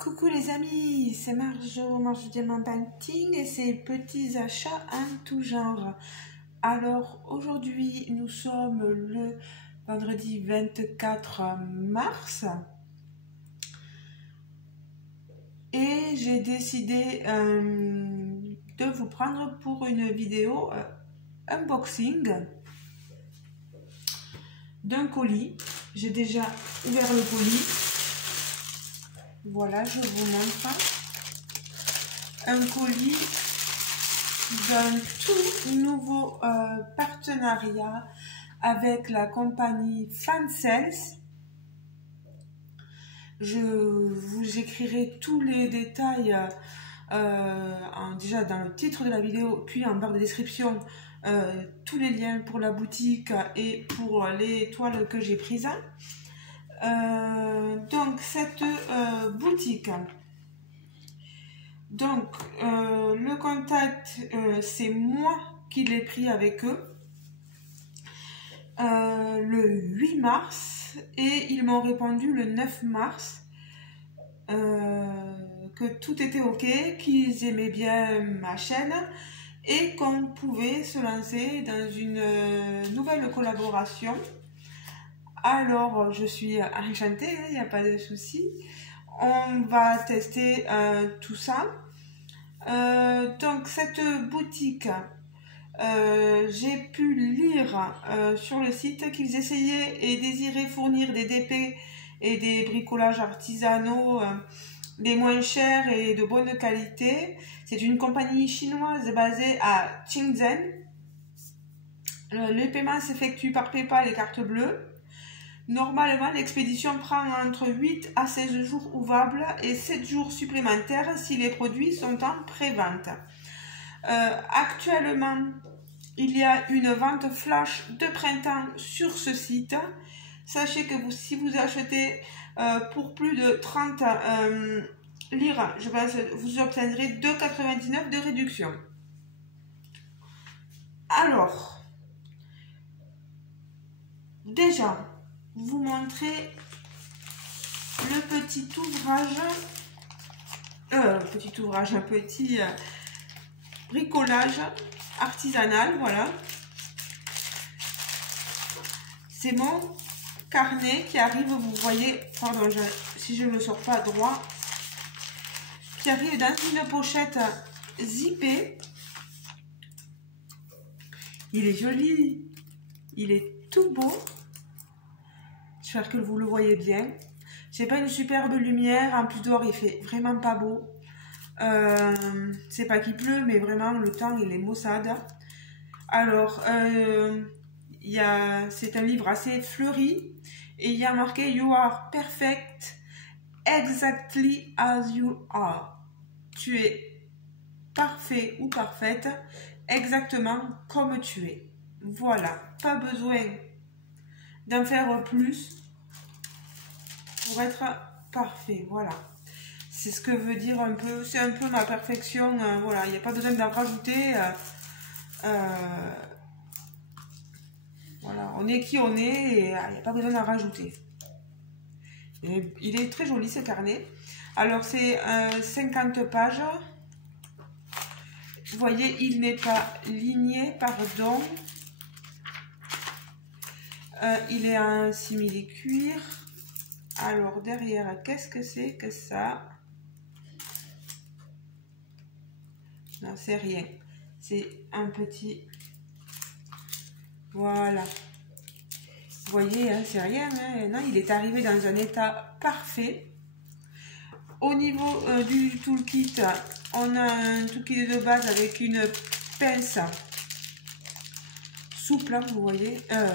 Coucou les amis, c'est Marjo Diamant Painting et ses petits achats en tout genre. Alors aujourd'hui nous sommes le vendredi 24 mars et j'ai décidé de vous prendre pour une vidéo unboxing d'un colis. J'ai déjà ouvert le colis. Voilà, je vous montre un colis d'un tout nouveau partenariat avec la compagnie Fansels. Je vous écrirai tous les détails déjà dans le titre de la vidéo, puis en barre de description, tous les liens pour la boutique et pour les toiles que j'ai prises. Donc cette boutique, donc le contact c'est moi qui l'ai pris avec eux le 8 mars et ils m'ont répondu le 9 mars que tout était ok, qu'ils aimaient bien ma chaîne et qu'on pouvait se lancer dans une nouvelle collaboration. Alors, je suis enchantée, il n'y a pas de souci. On va tester tout ça. Donc, cette boutique, j'ai pu lire sur le site qu'ils essayaient et désiraient fournir des DP et des bricolages artisanaux des moins chers et de bonne qualité. C'est une compagnie chinoise basée à Shenzhen. Le paiement s'effectue par PayPal et carte bleue. Normalement, l'expédition prend entre 8 à 16 jours ouvrables et 7 jours supplémentaires si les produits sont en pré-vente. Actuellement, il y a une vente flash de printemps sur ce site. Sachez que si vous achetez pour plus de 30 lire, je pense que vous obtiendrez 2,99 € de réduction. Alors, déjà, vous montrer le petit bricolage artisanal. Voilà, c'est mon carnet qui arrive, vous voyez, pardon, si je ne le sors pas droit, qui arrive dans une pochette zippée. Il est joli, il est tout beau. J'espère que vous le voyez bien. J'ai pas une superbe lumière, en plus dehors il fait vraiment pas beau. C'est pas qu'il pleut, mais vraiment le temps il est maussade. Alors, c'est un livre assez fleuri et il y a marqué You are perfect exactly as you are. Tu es parfait ou parfaite exactement comme tu es. Voilà, pas besoin d'en faire plus pour être parfait. Voilà, c'est ce que veut dire un peu, c'est un peu ma perfection. Voilà, il n'y a pas besoin d'en rajouter. Voilà, on est qui on est et il n'y a pas besoin d'en rajouter. Et il est très joli ce carnet. Alors c'est 50 pages. Vous voyez, il n'est pas ligné, pardon. Il est en simili-cuir. Alors derrière, qu'est-ce que c'est que ça? Non, c'est rien. C'est un petit... Voilà. Vous voyez, hein, c'est rien. Hein. Non, il est arrivé dans un état parfait. Au niveau du toolkit, on a un toolkit de base avec une pince souple. Hein, vous voyez, non,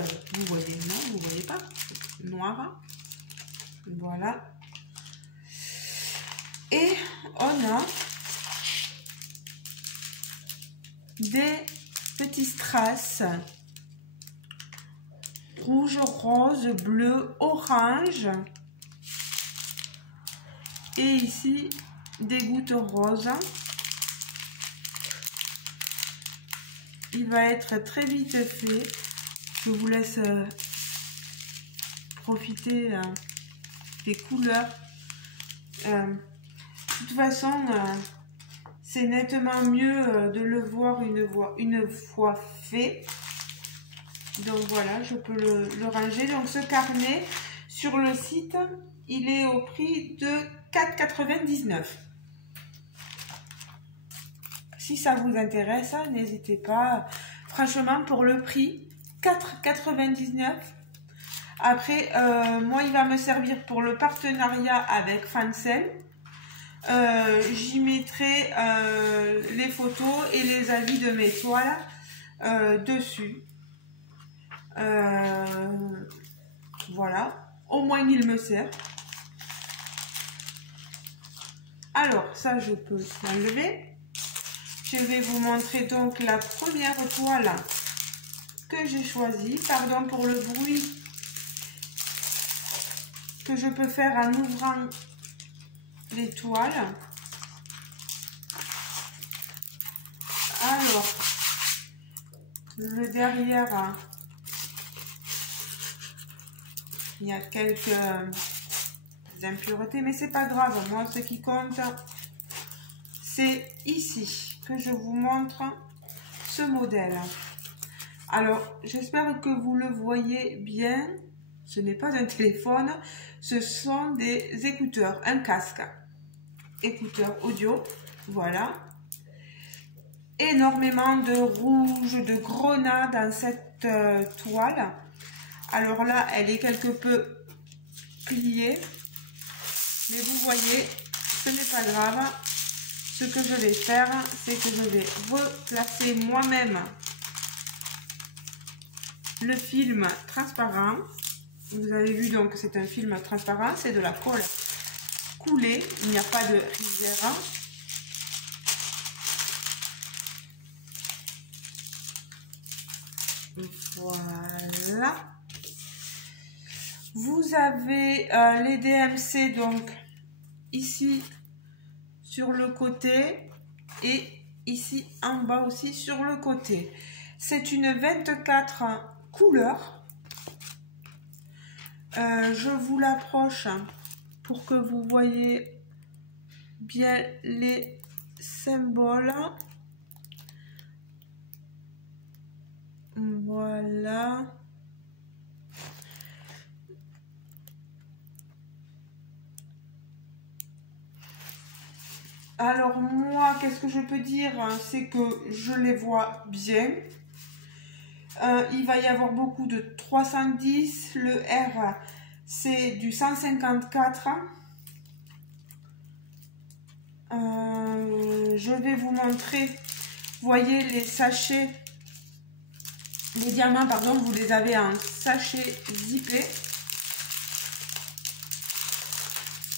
vous voyez pas. Noir. Voilà. Et on a des petits strass rouge, rose, bleu, orange. Et ici, des gouttes roses. Il va être très vite fait. Je vous laisse profiter des couleurs. toute façon, c'est nettement mieux de le voir une fois fait. Donc voilà, je peux le ranger. Donc ce carnet, sur le site, il est au prix de 4,99 €. Si ça vous intéresse, n'hésitez pas. Franchement, pour le prix, 4,99 €. Après, moi, il va me servir pour le partenariat avec Fancel. J'y mettrai les photos et les avis de mes toiles dessus. Voilà, au moins il me sert. Alors, ça, je peux l'enlever. Je vais vous montrer donc la première toile que j'ai choisie. Pardon pour le bruit que je peux faire en ouvrant les toiles. Alors, le derrière, il y a quelques impuretés, mais c'est pas grave. Moi, ce qui compte, c'est ici que je vous montre ce modèle. Alors, j'espère que vous le voyez bien. Ce n'est pas un téléphone, ce sont des écouteurs, un casque. Écouteurs audio, voilà. Énormément de rouge, de grenat dans cette toile. Alors là, elle est quelque peu pliée. Mais vous voyez, ce n'est pas grave. Ce que je vais faire, c'est que je vais replacer moi-même le film transparent. Vous avez vu donc que c'est un film transparent, c'est de la colle coulée, il n'y a pas de rivière. Voilà. Vous avez les DMC donc ici sur le côté et ici en bas aussi sur le côté. C'est une 24 couleurs. Je vous l'approche pour que vous voyez bien les symboles. Voilà. Alors moi, qu'est-ce que je peux dire? C'est que je les vois bien. Il va y avoir beaucoup de 310. Le R, c'est du 154. Je vais vous montrer. Vous voyez les sachets, les diamants, pardon, vous les avez en sachet zippé.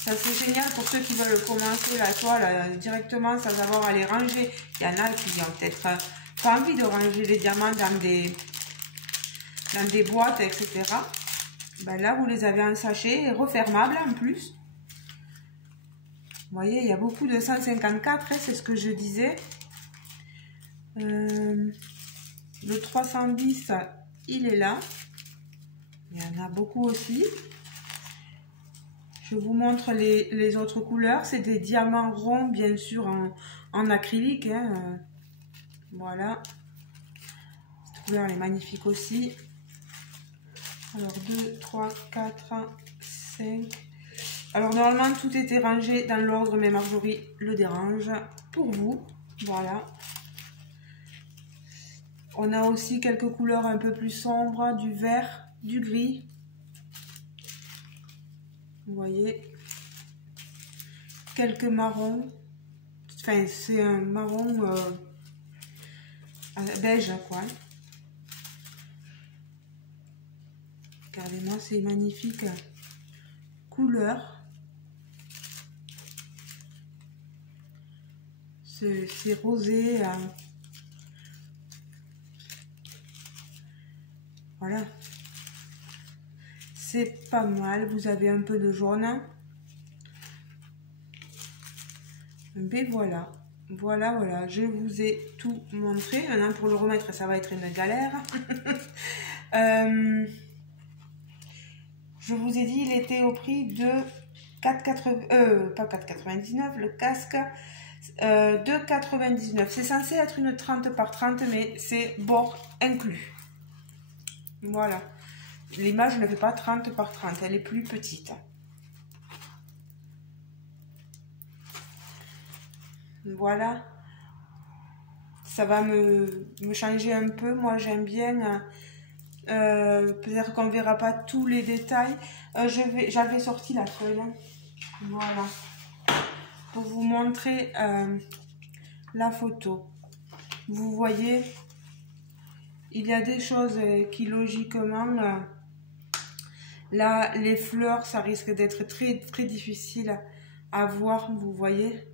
Ça c'est génial pour ceux qui veulent commencer la toile directement sans avoir à les ranger. Il y en a qui ont peut-être pas envie de ranger les diamants dans des boîtes, etc. Ben là, vous les avez en sachet, refermable en plus. Vous voyez, il y a beaucoup de 154, c'est ce que je disais. Le 310, il est là. Il y en a beaucoup aussi. Je vous montre les autres couleurs. C'est des diamants ronds, bien sûr, en acrylique. Hein. Voilà. Cette couleur, elle est magnifique aussi. Alors, 2, 3, 4, 5. Alors, normalement, tout était rangé dans l'ordre, mais Marjorie le dérange pour vous. Voilà. On a aussi quelques couleurs un peu plus sombres, du vert, du gris. Vous voyez, quelques marrons. Enfin, c'est un marron beige, quoi. Regardez-moi, c'est magnifique. Couleur. C'est rosé. Voilà. C'est pas mal. Vous avez un peu de jaune. Mais voilà. Voilà. Je vous ai tout montré. Maintenant, pour le remettre, ça va être une galère. Je vous ai dit, il était au prix de pas 4,99, le casque 2,99. C'est censé être une 30 par 30, mais c'est bord inclus. Voilà. L'image ne fait pas 30 par 30, elle est plus petite. Voilà. Ça va me changer un peu. Moi, j'aime bien. Peut-être qu'on ne verra pas tous les détails. J'avais sorti la feuille. Voilà. Pour vous montrer la photo. Vous voyez, il y a des choses qui logiquement... là, les fleurs, ça risque d'être très, très difficile à voir. Vous voyez,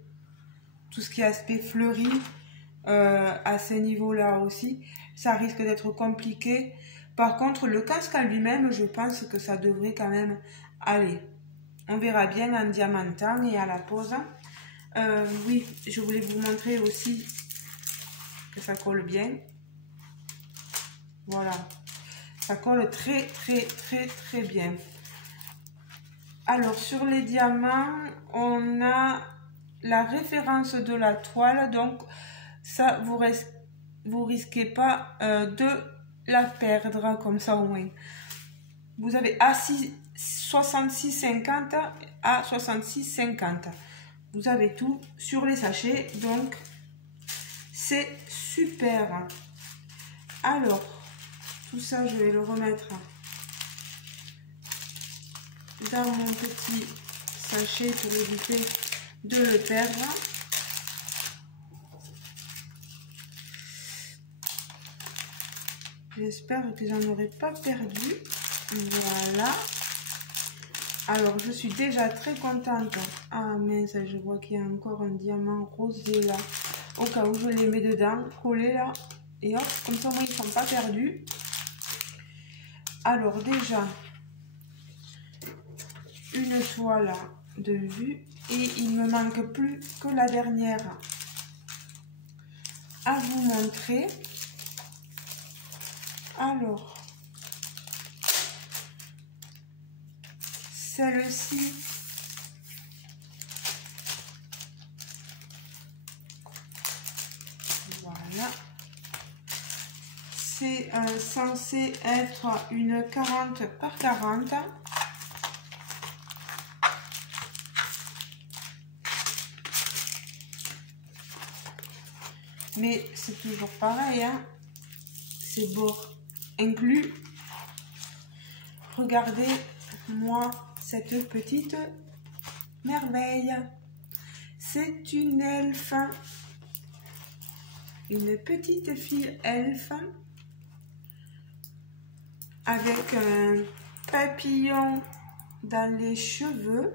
tout ce qui est aspect fleuri, à ces niveaux-là aussi, ça risque d'être compliqué. Par contre, le casque en lui-même, je pense que ça devrait quand même aller. On verra bien en diamantant et à la pose. Oui, je voulais vous montrer aussi que ça colle bien. Voilà, ça colle très, très, très, très bien. Alors, sur les diamants, on a la référence de la toile, donc ça, vous risquez pas de la perdre comme ça au moins. Vous avez à 66,50 à 66,50. Vous avez tout sur les sachets, donc c'est super. Alors, tout ça, je vais le remettre dans mon petit sachet pour éviter de le perdre. J'espère que j'en aurai pas perdu. Voilà. Alors, je suis déjà très contente. Ah mince, je vois qu'il y a encore un diamant rosé là. Au cas où je les mets dedans, collés là. Et hop, comme ça, moi, ils ne sont pas perdus. Alors, déjà, une toile de vue. Et il ne me manque plus que la dernière à vous montrer. Alors, celle-ci, voilà, c'est censé être une 40 par 40. Mais c'est toujours pareil, hein, c'est bord inclus. Regardez-moi cette petite merveille. C'est une elfe, une petite fille elfe avec un papillon dans les cheveux.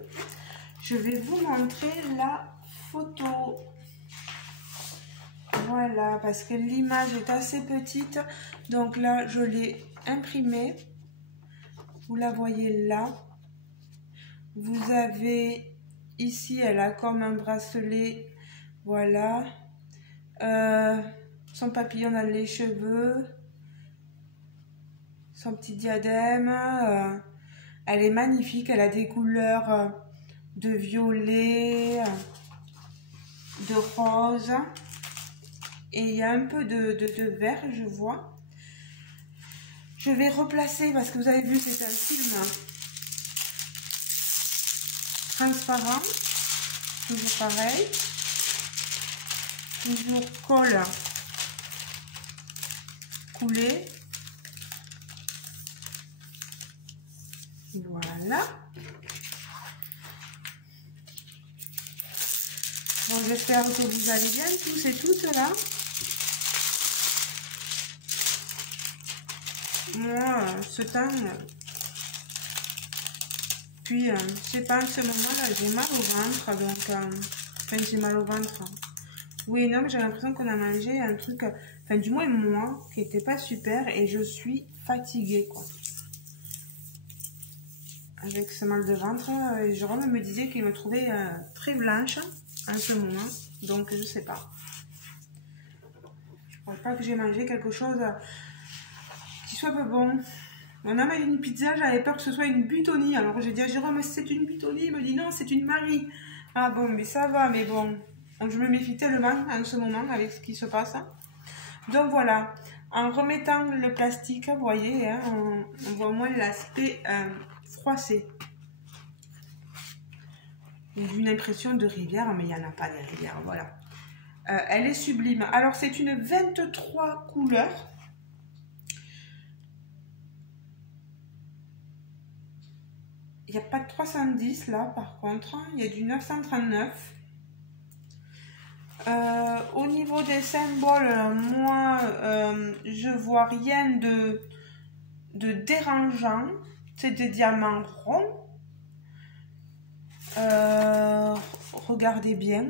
Je vais vous montrer la photo. Voilà, parce que l'image est assez petite, donc là je l'ai imprimée. Vous la voyez là. Vous avez ici, elle a comme un bracelet, voilà, son papillon dans les cheveux, son petit diadème. Elle est magnifique, elle a des couleurs de violet, de rose, et il y a un peu de vert, je vois. Je vais replacer, parce que vous avez vu, c'est un film transparent, toujours pareil, toujours colle coulé. Voilà. Bon, j'espère que vous allez bien tous et toutes là. Moi, ce temps, puis je sais pas, en ce moment-là, j'ai mal au ventre, donc, enfin, j'ai mal au ventre. Oui, non, mais j'ai l'impression qu'on a mangé un truc, enfin, du moins moi, qui était pas super, et je suis fatiguée, quoi. Avec ce mal de ventre, Jérôme me disait qu'il me trouvait très blanche en ce moment, donc je sais pas. Je crois pas que j'ai mangé quelque chose qui soit pas bon. On a une pizza, j'avais peur que ce soit une butonie. Alors j'ai dit à Jérôme, c'est une butonie. Il me dit non, c'est une Marie. Ah bon, mais ça va, mais bon. Je me méfie tellement en ce moment avec ce qui se passe. Donc voilà, en remettant le plastique, vous voyez, hein, on voit moins l'aspect froissé. J'ai une impression de rivière, mais il n'y en a pas des rivières, voilà. Elle est sublime. Alors c'est une 23 couleurs. Il n'y a pas de 310 là par contre, il y a du 939. Au niveau des symboles, moi je vois rien de dérangeant. C'est des diamants ronds. Regardez bien.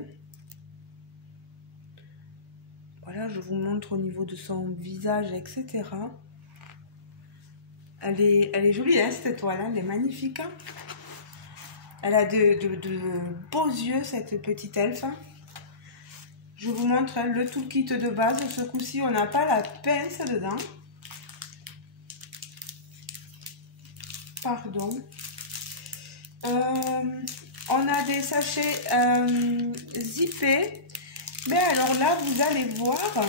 Voilà, je vous montre au niveau de son visage, etc. Elle est jolie, hein, cette étoile, hein, elle est magnifique. Hein. Elle a de beaux yeux, cette petite elfe. Je vous montre hein, le toolkit de base. Ce coup-ci, on n'a pas la pince dedans. Pardon. On a des sachets zippés. Mais alors là, vous allez voir.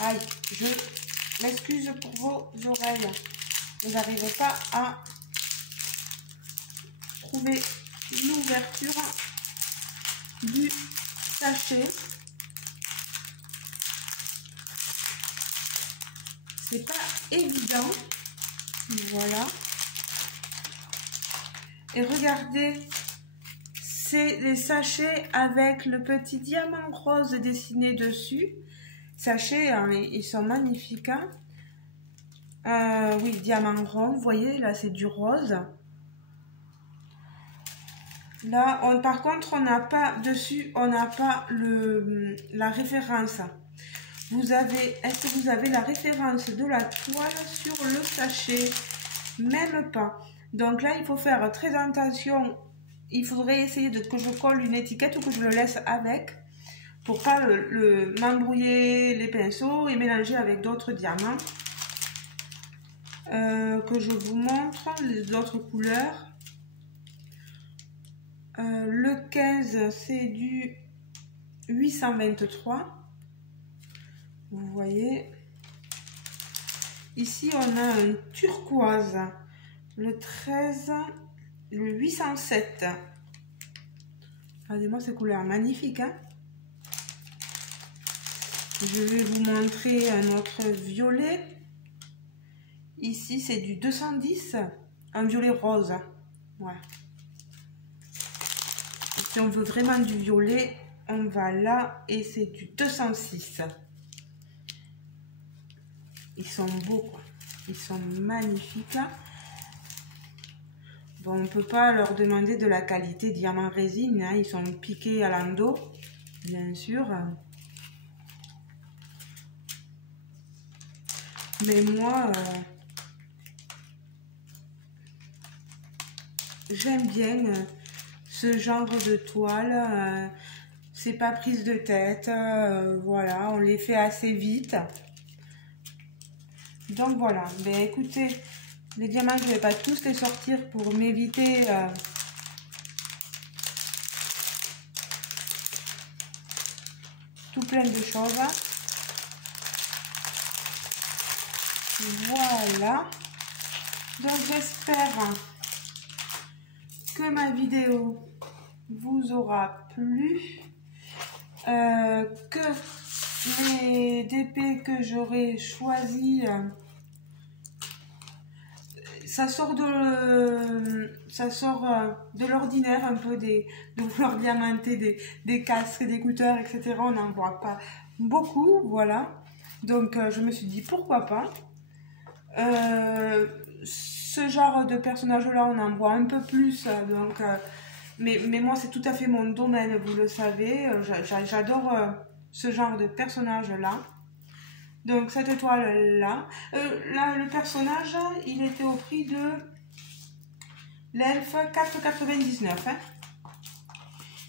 Aïe, je m'excuse pour vos oreilles. Vous n'arrivez pas à trouver l'ouverture du sachet. C'est pas évident. Voilà. Et regardez, c'est les sachets avec le petit diamant rose dessiné dessus. Sachets, hein, ils sont magnifiques. Hein. Oui, diamant rond, vous voyez, là c'est du rose. Là, par contre, on n'a pas dessus, on n'a pas la référence. Est-ce que vous avez la référence de la toile sur le sachet? Même pas. Donc là, il faut faire très attention. Il faudrait essayer que je colle une étiquette ou que je le laisse avec pour pas m'embrouiller les pinceaux et mélanger avec d'autres diamants. Que je vous montre les autres couleurs. Le 15, c'est du 823. Vous voyez. Ici, on a un turquoise. Le 13, le 807. Regardez-moi ces couleurs magnifiques. Hein, je vais vous montrer un autre violet. Ici, c'est du 210. Un violet rose. Voilà. Si on veut vraiment du violet, on va là et c'est du 206. Ils sont beaux, quoi. Ils sont magnifiques. Bon, on ne peut pas leur demander de la qualité diamant résine. Hein. Ils sont piqués à l'endo, bien sûr. Mais moi, j'aime bien ce genre de toile. C'est pas prise de tête. Voilà, on les fait assez vite. Donc voilà, ben écoutez, les diamants, je ne vais pas tous les sortir pour m'éviter tout plein de choses. Voilà. Donc j'espère que ma vidéo vous aura plu. Que les DP que j'aurai choisi, ça sort de l'ordinaire un peu de couleurs diamantées, des casques, des écouteurs, etc. On n'en voit pas beaucoup, voilà. Donc je me suis dit pourquoi pas. Ce genre de personnage-là, on en voit un peu plus, donc, mais moi c'est tout à fait mon domaine, vous le savez. J'adore ce genre de personnage-là. Donc cette étoile-là, là, le personnage, il était au prix de l'elfe 4,99. Hein.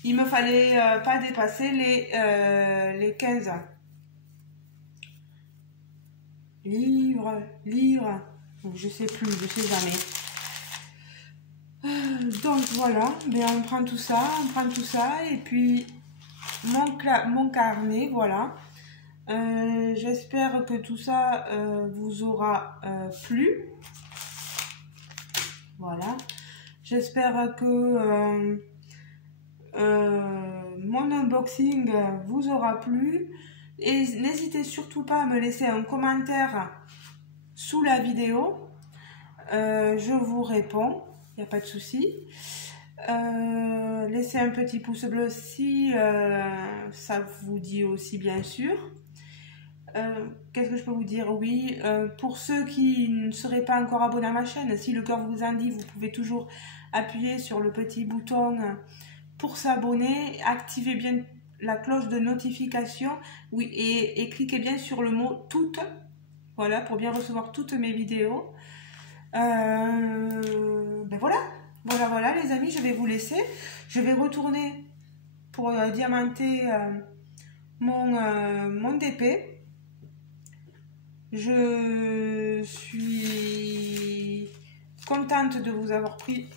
Il me fallait pas dépasser les 15. livre, je sais plus, je sais jamais. Donc voilà, ben on prend tout ça, et puis mon carnet, voilà. J'espère que tout ça vous aura plu. Voilà. J'espère que mon unboxing vous aura plu. Et n'hésitez surtout pas à me laisser un commentaire sous la vidéo. Je vous réponds, il n'y a pas de souci. Laissez un petit pouce bleu si ça vous dit aussi, bien sûr. Qu'est-ce que je peux vous dire? Oui, pour ceux qui ne seraient pas encore abonnés à ma chaîne, si le cœur vous en dit, vous pouvez toujours appuyer sur le petit bouton pour s'abonner, activez bien la cloche de notification, oui, et cliquez bien sur le mot toutes, voilà, pour bien recevoir toutes mes vidéos. Ben voilà les amis, je vais vous laisser. Je vais retourner pour diamanter mon DP. Je suis contente de vous avoir pris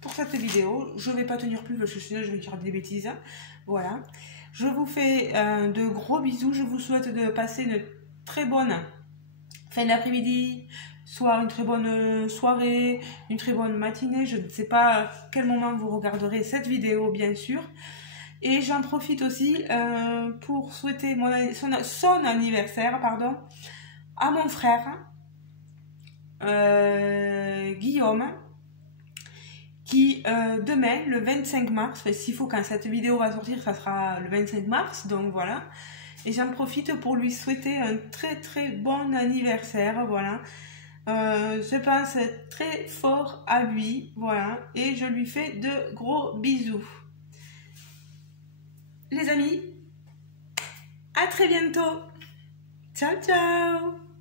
pour cette vidéo. Je ne vais pas tenir plus parce que sinon je vais dire des bêtises. Voilà. Je vous fais de gros bisous. Je vous souhaite de passer une très bonne fin d'après-midi, soit une très bonne soirée, une très bonne matinée. Je ne sais pas à quel moment vous regarderez cette vidéo, bien sûr. Et j'en profite aussi pour souhaiter son anniversaire, pardon, à mon frère Guillaume, qui demain, le 25 mars, enfin, s'il faut, quand cette vidéo va sortir, ça sera le 25 mars, donc voilà. Et j'en profite pour lui souhaiter un très très bon anniversaire, voilà. Je pense très fort à lui, voilà. Et je lui fais de gros bisous. Les amis, à très bientôt. Ciao, ciao.